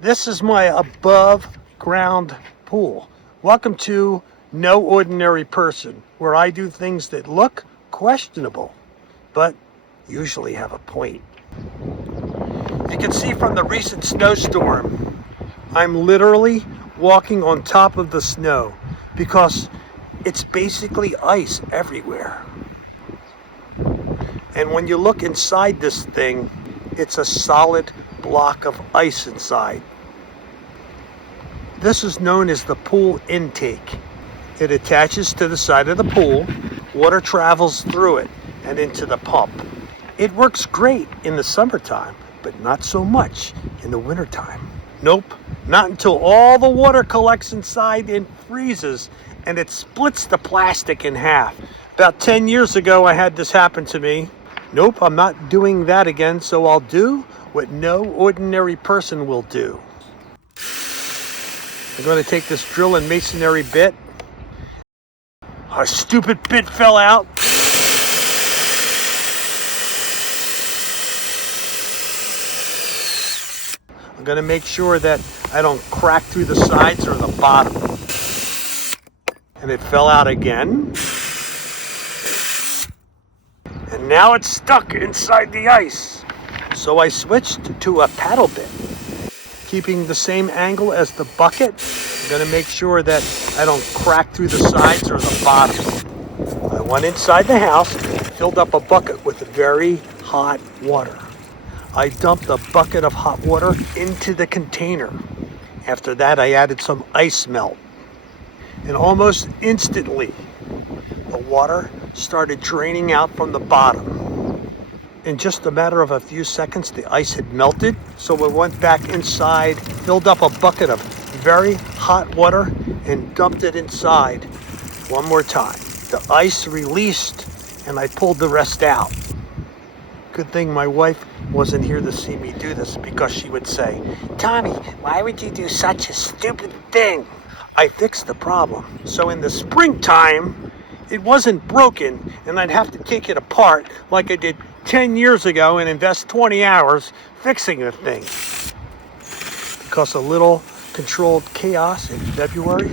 This is my above ground pool. Welcome to No Ordinary Person, where I do things that look questionable, but usually have a point. You can see from the recent snowstorm, I'm literally walking on top of the snow because it's basically ice everywhere. And when you look inside this thing, it's a solid block of ice inside. This is known as the pool intake. It attaches to the side of the pool, water travels through it and into the pump. It works great in the summertime, but not so much in the wintertime. Nope, not until all the water collects inside and freezes and it splits the plastic in half. About 10 years ago, I had this happen to me. Nope, I'm not doing that again, so I'll do what no ordinary person will do. I'm going to take this drill and masonry bit. Our stupid bit fell out. I'm going to make sure that I don't crack through the sides or the bottom. And it fell out again. And now it's stuck inside the ice. So I switched to a paddle bit. Keeping the same angle as the bucket, I'm going to make sure that I don't crack through the sides or the bottom. I went inside the house, filled up a bucket with very hot water. I dumped a bucket of hot water into the container. After that, I added some ice melt. And almost instantly, the water started draining out from the bottom. In just a matter of a few seconds, the ice had melted, so we went back inside, filled up a bucket of very hot water, and dumped it inside one more time. The ice released, and I pulled the rest out. Good thing my wife wasn't here to see me do this, because she would say, "Tommy, why would you do such a stupid thing?" I fixed the problem, so in the springtime, it wasn't broken, and I'd have to take it apart like I did 10 years ago and invest 20 hours fixing the thing. Because a little controlled chaos in February,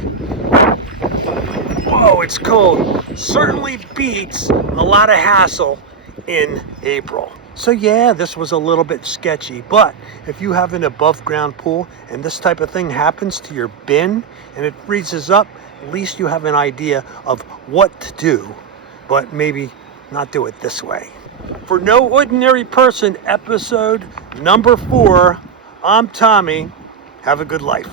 whoa, it's cold, certainly beats a lot of hassle in April. So yeah, this was a little bit sketchy, but if you have an above ground pool and this type of thing happens to your bin and it freezes up, at least you have an idea of what to do, but maybe not do it this way. For No Ordinary Person, episode number 4, I'm Tommy. Have a good life.